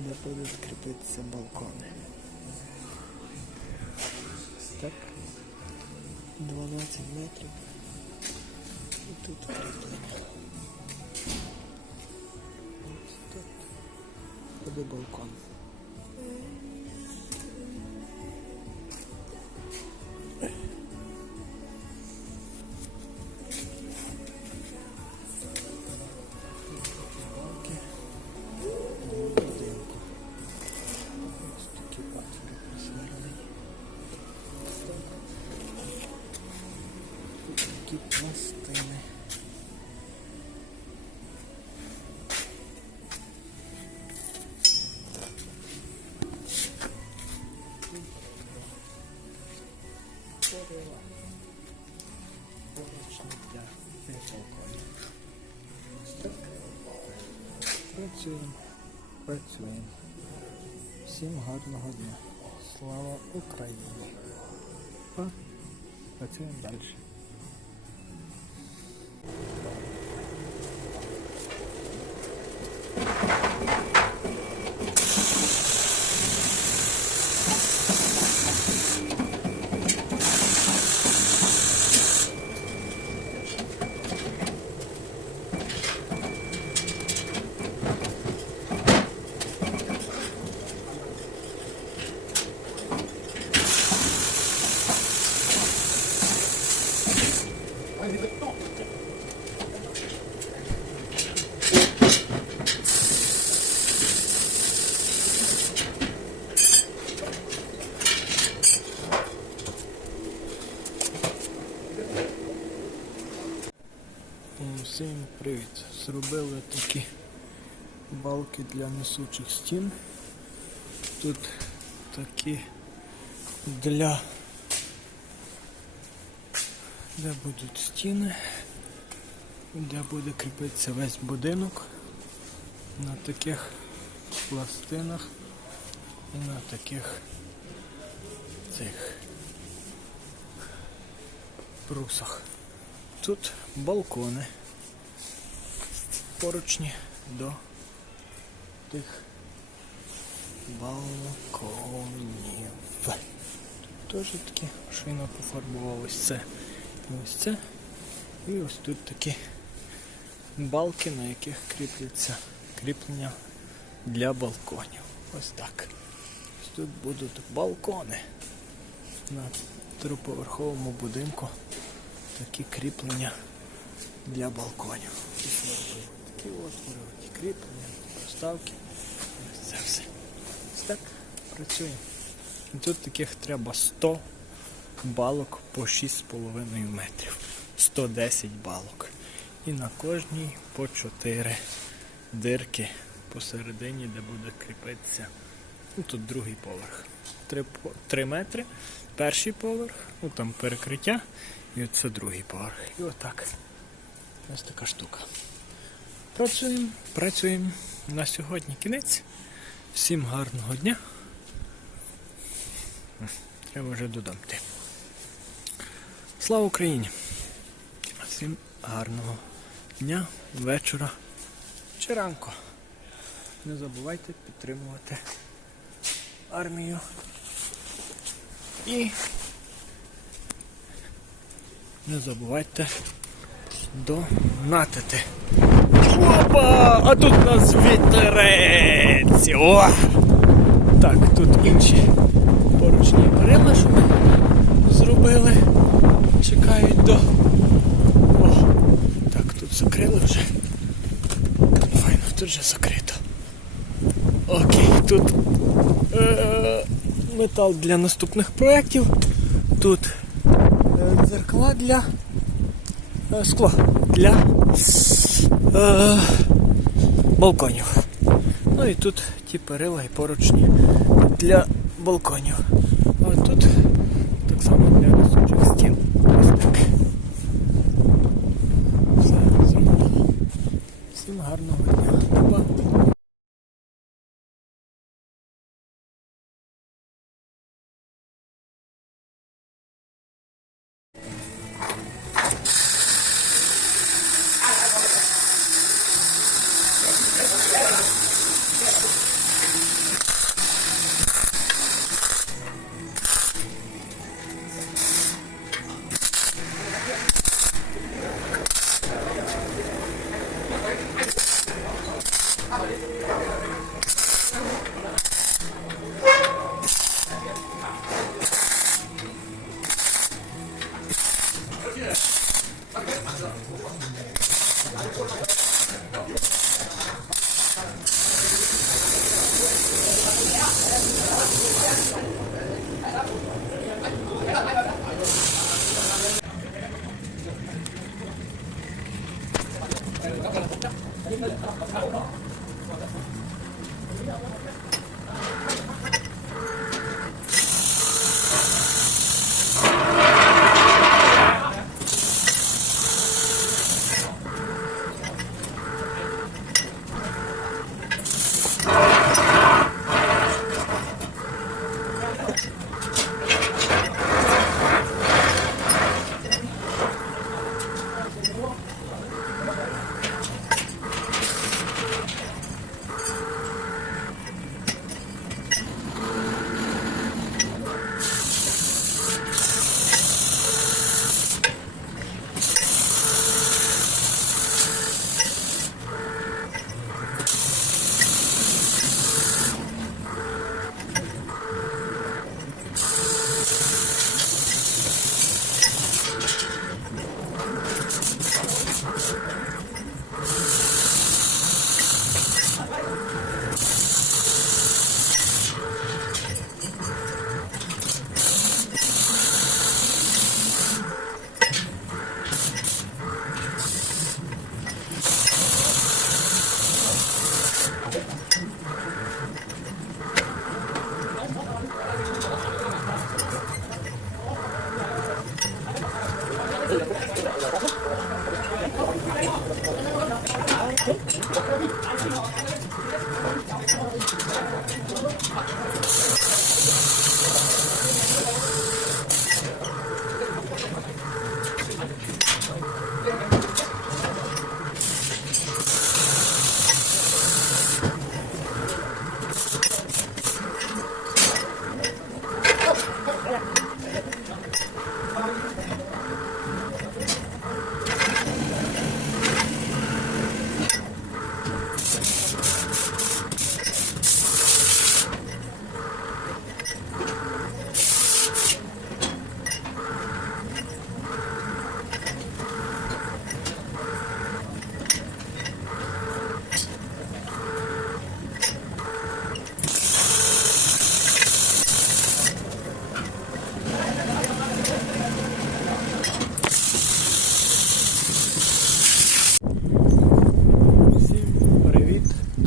де будуть кріпитися балкони. Ось так. 12 метрів. І тут кріплення. Ось тут буде балкон. Працюємо. Працюємо. Всім гарного дня. Слава Україні. Працюємо далі. Усім привіт! Зробили такі балки для несучих стін. Тут такі для де будуть стіни, де буде кріпитися весь будинок на таких пластинах і на таких цих брусах. Тут балкони поручні до тих балконів. Тут теж такі шина пофарбувалось ось це. І ось тут такі балки, на яких кріпляться кріплення для балконів. Ось так. Ось тут будуть балкони на триповерховому будинку такі кріплення для балконів. Такі отвори, ті кріплення, проставки. Ось це все. Ось так працює. І тут таких треба 100 балок по 6,5 метрів. 110 балок. І на кожній по 4 дирки посередині, де буде кріпитися. Ну, тут другий поверх. 3, 3 метри. Перший поверх, ну там перекриття. І оце другий поверх. І отак. Ось така штука. Працюємо, працюємо. На сьогодні кінець. Всім гарного дня. Треба вже йти. Слава Україні! Всім гарного дня, вечора чи ранку. Не забувайте підтримувати армію. І не забувайте донатити. Опа! А тут у нас вітерець! О! Так, тут інші поручні перила, що ми зробили. Чекають до. О! Так, тут закрили вже. Файно, тут вже закрито. Окей, тут е- метал для наступних проєктів. Тут е, дзеркала для е, скла для е, балконів. Ну і тут ті перила і поручні для балконів.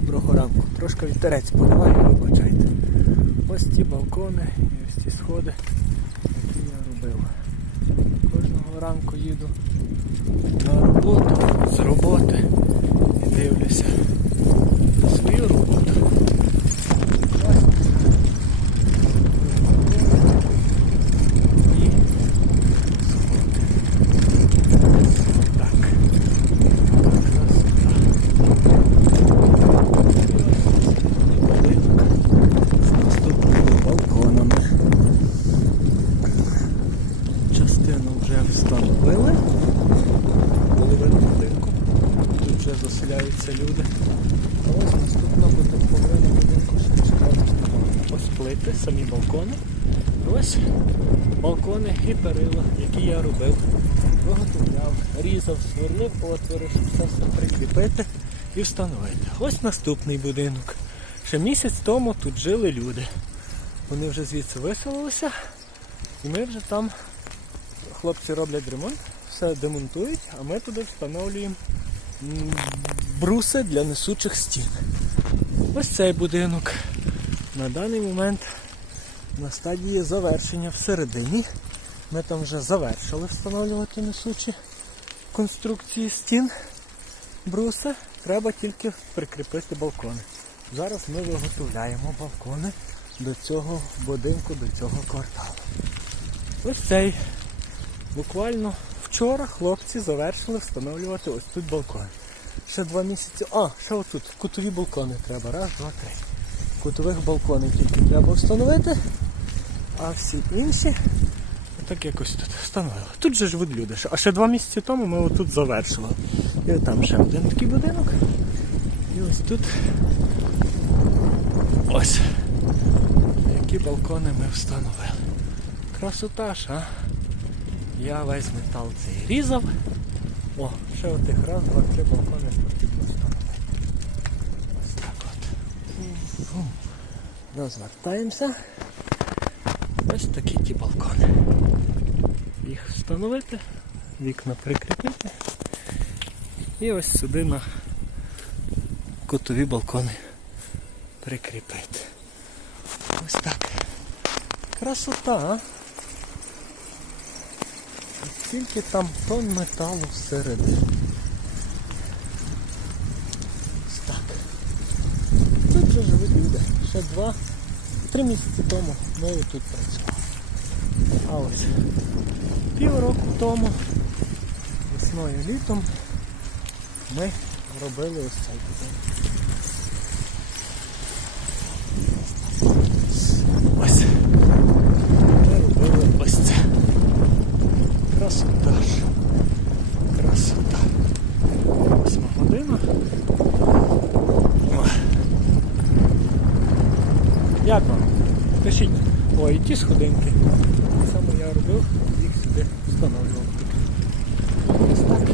Доброго ранку. Трошки вітерець подавай, вибачайте. Ось ті балкони і ось ці сходи, які я робив. Кожного ранку їду на роботу, з роботи і дивлюся на свою роботу. Ось. І сходи. Так. З наступними балконами. Частину вже встановили. Половину будинку. Тут вже заселяються люди. А ось наступна буде половина будинку ще чекати. Ось самі балкони. Ось балкони і перила, які я робив. Виготовляв, різав, сверлив отвори, щоб все все прикріпити і встановити. Ось наступний будинок. Ще місяць тому тут жили люди. Вони вже звідси виселилися, і ми вже там, хлопці роблять ремонт, все демонтують, а ми туди встановлюємо бруси для несучих стін. Ось цей будинок. На даний момент на стадії завершення всередині. Ми там вже завершили встановлювати несучі конструкції стін бруса. Треба тільки прикріпити балкони. Зараз ми виготовляємо балкони до цього будинку, до цього кварталу. Ось цей. Буквально вчора хлопці завершили встановлювати ось тут балкон. Ще два місяці. А, ще отут. Кутові балкони треба. Раз, два, три. Кутових балконів тільки треба встановити, а всі інші так якось тут встановили. Тут же живуть люди. А ще два місяці тому ми отут завершили. І там ще один такий будинок. І ось тут ось. Які балкони ми встановили. Красота ж, а? Я весь метал цей різав. О, ще отих раз, два, три балкони потрібно встановити. Ось так от. Фу. Розвертаємося. Ось такі ті балкони. Їх встановити, вікна прикріпити І ось сюди на котові балкони прикріпити. Ось так. Красота, а? Скільки там тонн металу всередині. Ось так. Тут вже живуть люди. Ще два, три місяці тому ми тут працювали. А ось півроку тому, весною літом, ми робили ось цей будинок. Ось. Ми робили ось це. Красота. Красота. Восьма година. О. Як вам? Пишіть. Ой, ті сходинки. Само я робив, їх сюди встановлював. Ось так.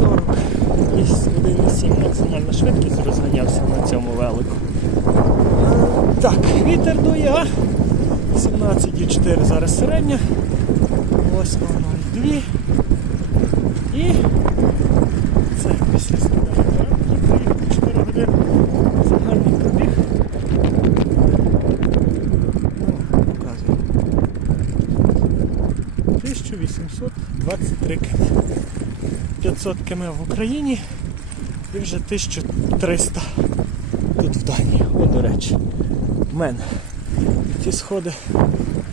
41,7 максимальна швидкість розганявся на цьому велику. Е, Так, вітер дує, а? 17,4 зараз середня. 8,02. І це після 1823 км. 500 км в Україні і вже 1300 тут в Данії. О, до речі, в мене ті сходи,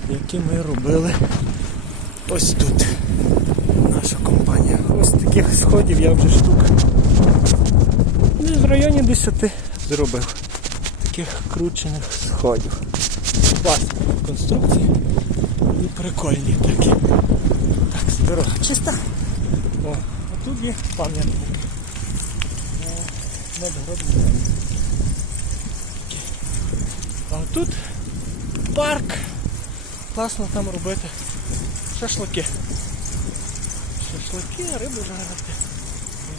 які ми робили ось тут. Наша компанія. Ось таких сходів я вже штук. Десь в районі 10 зробив. Таких кручених сходів. Класні конструкції і прикольні такі. Дорога чиста. О, а тут є пам'ятники. Е, А тут парк. Класно там робити шашлики. Шашлики, рибу жарити.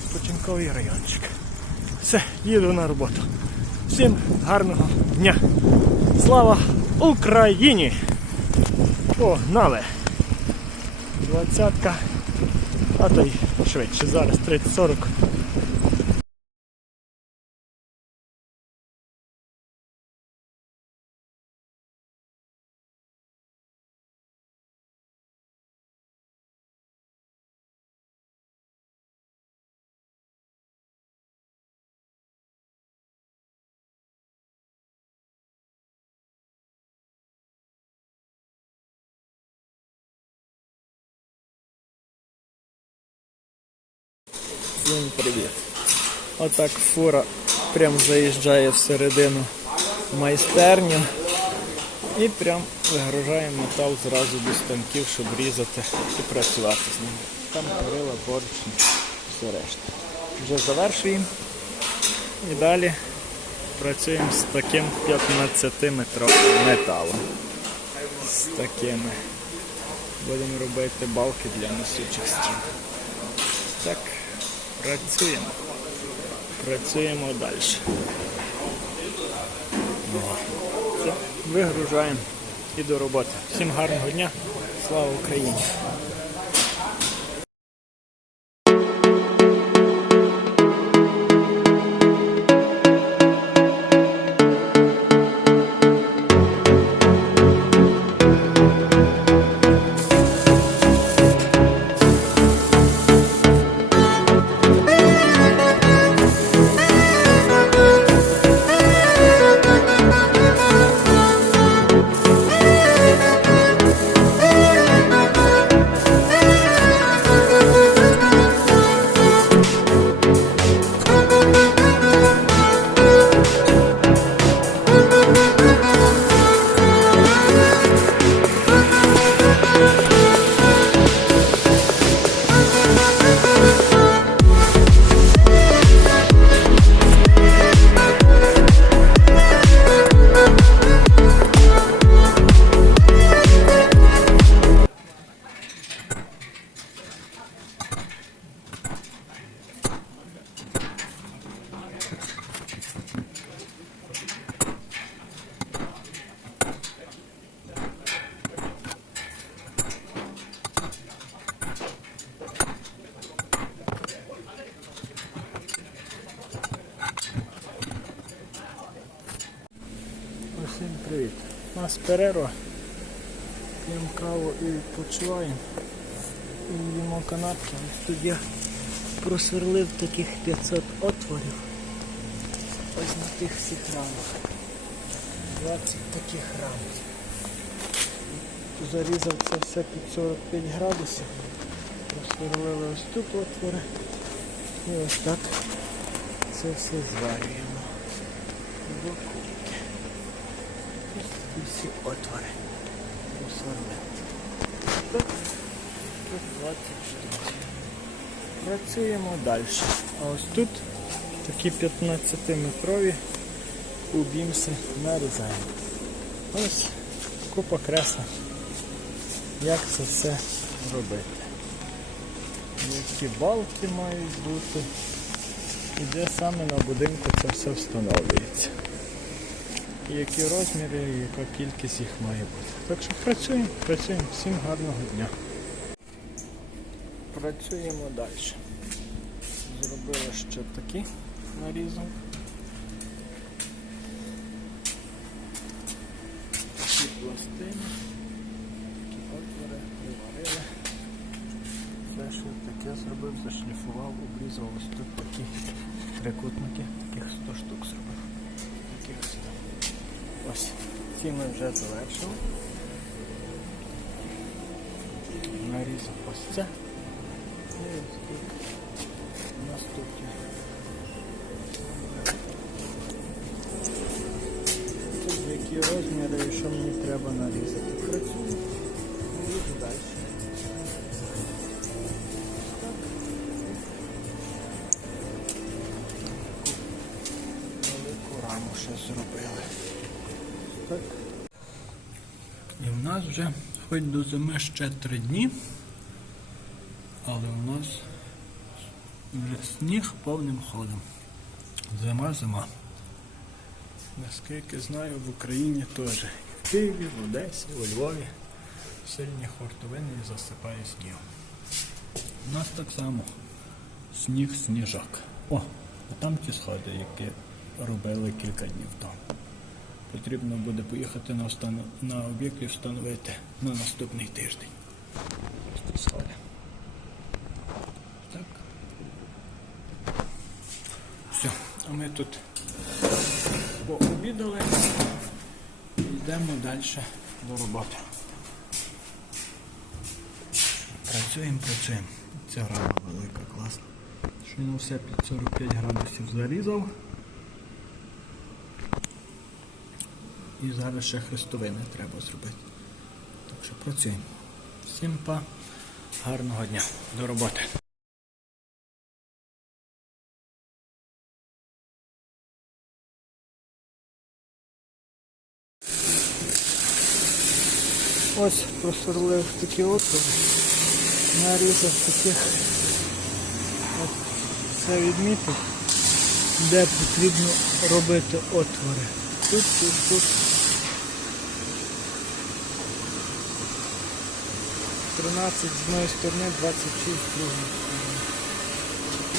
Відпочинковий райончик. Все, їду на роботу. Всім гарного дня. Слава Україні! Погнали! Двадцятка, а то й швидше. Зараз 30-40. Всім привіт. Отак фура прям заїжджає всередину майстерню і прям вигружає метал зразу до станків, щоб різати і працювати з ним. Там перила, поручні, все решта. Вже завершуємо і далі працюємо з таким 15-метровим металом. З такими. Будемо робити балки для несучих стін. Так, працюємо. Працюємо далі. Все, вигружаємо і до роботи. Всім гарного дня. Слава Україні! Нас перерва. П'ємо каву і відпочиваємо. І їмо канапки. Ось тут я просверлив таких 500 отворів. Ось на тих всіх рамах. 20 таких рам. Зарізав це все під 45 градусів. Просверлили ось тут отвори. І ось так це все зварюємо. До кубки. Ось ці всі отвори. Просверлити. Так. Тут 20 штук. Працюємо далі. А ось тут такі 15-метрові убімси нарізаємо. Ось купа кресла. Як це все робити? Які балки мають бути. І де саме на будинку це все встановлюється. І які розміри, і яка кількість їх має бути. Так що працюємо, працюємо. Всім гарного дня. Працюємо далі. Зробили ще такі нарізом. Такі пластини, такі отвори, приварили. Все, що таке зробив, зашліфував, обрізав ось тут такі трикутники, таких 100 штук зробив. Таких 100. Ось, ці ми вже завершили. Нарізав ось це. І наступні. Тут які розміри і що мені треба нарізати. Працюю. Їду далі. Велику ще зробили. І в нас вже хоч до зими ще три дні, але у нас вже сніг повним ходом. Зима, зима. Наскільки знаю, в Україні теж. В Києві, в Одесі, у Львові сильні хортовини і засипає сніг. У нас так само сніг, сніжок. О, а там ті сходи, які робили кілька днів тому. Потрібно буде поїхати на, встанов... на об'єкт і встановити на наступний тиждень. Сходи. Так. Все, а ми тут пообідали і йдемо далі до роботи. Працюємо, працюємо. Ця рама велика, класна. Щойно все під 45 градусів зарізав. І зараз ще хрестовини треба зробити. Так що працюємо. Всім па, гарного дня. До роботи. Ось просверлив такі отвори, нарізав таких, от це відмітив, де потрібно робити отвори. Тут, тут, тут. 13 з одної сторони, 26 з другої сторони.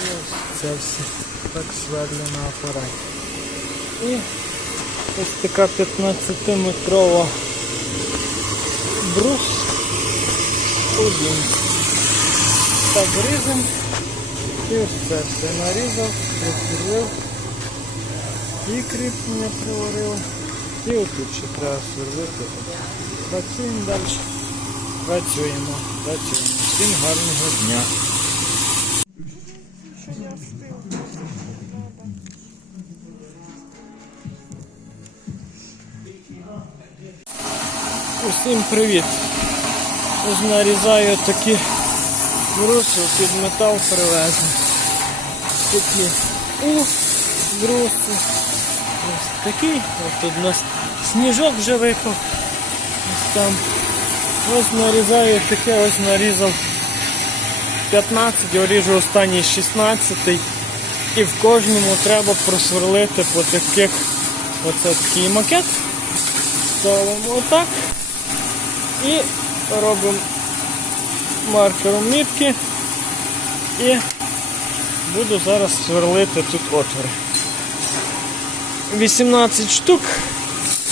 Ось це все так сверлю на апараті. І ось така 15-метрова брус один. Так різом. І ось це все нарізав, просверлив. І кріплення приварили. І отут ще треба сверлити. Працюємо далі. Працюємо, працюємо. Всім гарного дня. Усім привіт! Ось нарізаю такі бруси під метал привезли. Такі у бруси. Ось такий. Ось тут у нас сніжок вже випав. Ось там. Ось нарізаю таке, ось нарізав 15, оріжу останній 16. І в кожному треба просверлити по таких оце такий макет. Ставимо отак. І робимо маркером мітки і буду зараз сверлити тут отвори. 18 штук.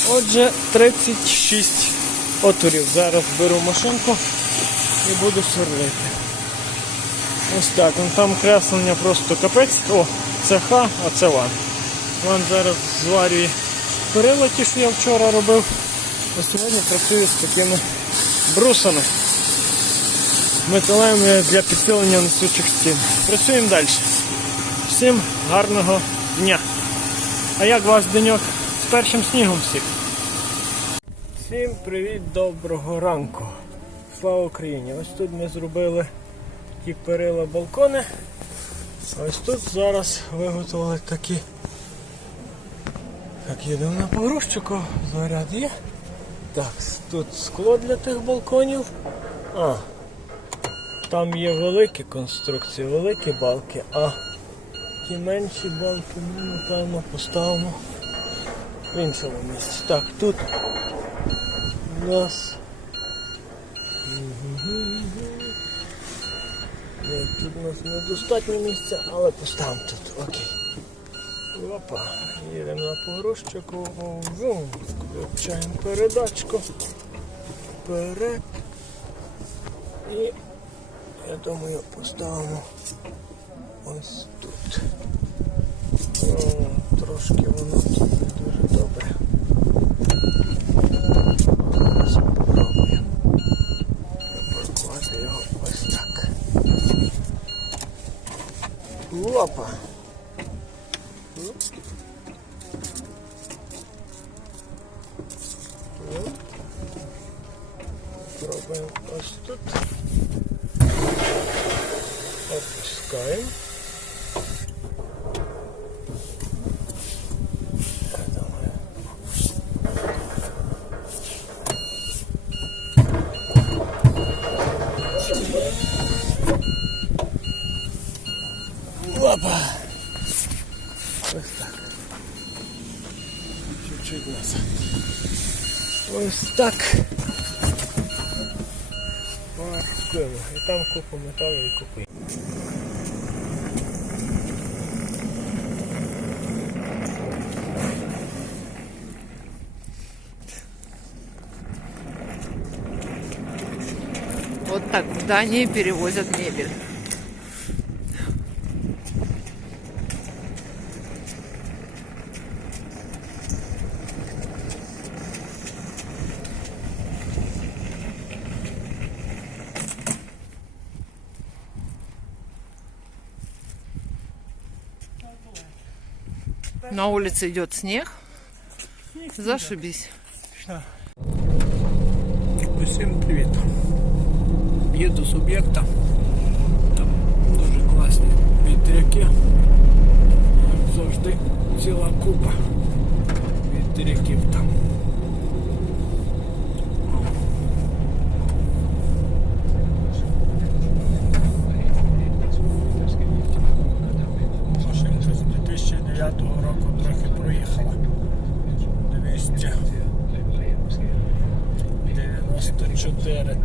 Отже, 36 отворів. Зараз беру машинку і буду сверлити. Ось так, ну там креслення просто капець. О, це Х, а це ван. Ван зараз зварює перила що я вчора робив. А сьогодні працюю з такими брусами. Металевими для підсилення несучих стін. Працюємо далі. Всім гарного дня. А як ваш деньок з першим снігом всіх? Всім привіт, доброго ранку. Слава Україні! Ось тут ми зробили ті перила балкони. Ось тут зараз виготовили такі. Так, їдемо на погрузчику, заряд є. Так, тут скло для тих балконів. А, там є великі конструкції, великі балки, а ті менші балки ми, напевно, поставимо в іншому місці. Так, тут у нас. Тут у нас недостатньо місця, але поставимо тут. Окей. Опа. Їдемо на погрузчику. Включаємо передачку. Вперед. І я думаю поставимо ось тут. Трошки воно тут не дуже добре. Зараз спробуємо припаркувати його ось так. Опа. Опа! Ось так. Чуть-чуть назад. Ось так. Паркуємо. І там купу металу і купуємо. Вот так в Дании перевозят мебель. На улице идет снег. Зашибись. Усім привіт. Їду з об'єкта. Там дуже класні вітряки. Як завжди ціла купа вітряків там. 94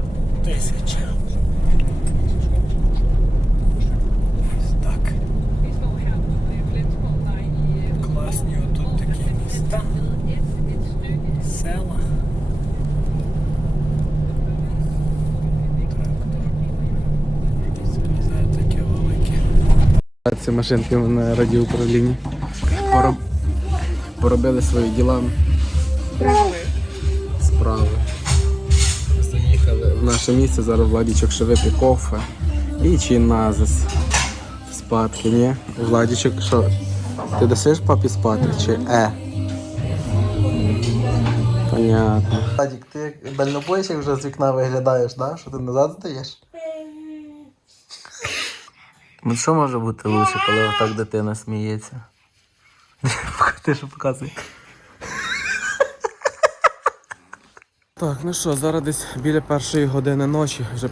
тисячі. Так. Класні отут такі міста. Села. Ці машинки на радіоуправлінні. Пороб... Поробили свої діла. Наше місце, зараз Владічок ще вип'є кофе. І чи назис спадки, ні? Владічок, що? Ти досиш папі спати чи е? Понятно. Владик, ти як дальнобойщик вже з вікна виглядаєш, да? Що ти назад здаєш? Ну що може бути лучше, коли отак дитина сміється? Ти що показує? Так, ну що, зараз десь біля першої години ночі, вже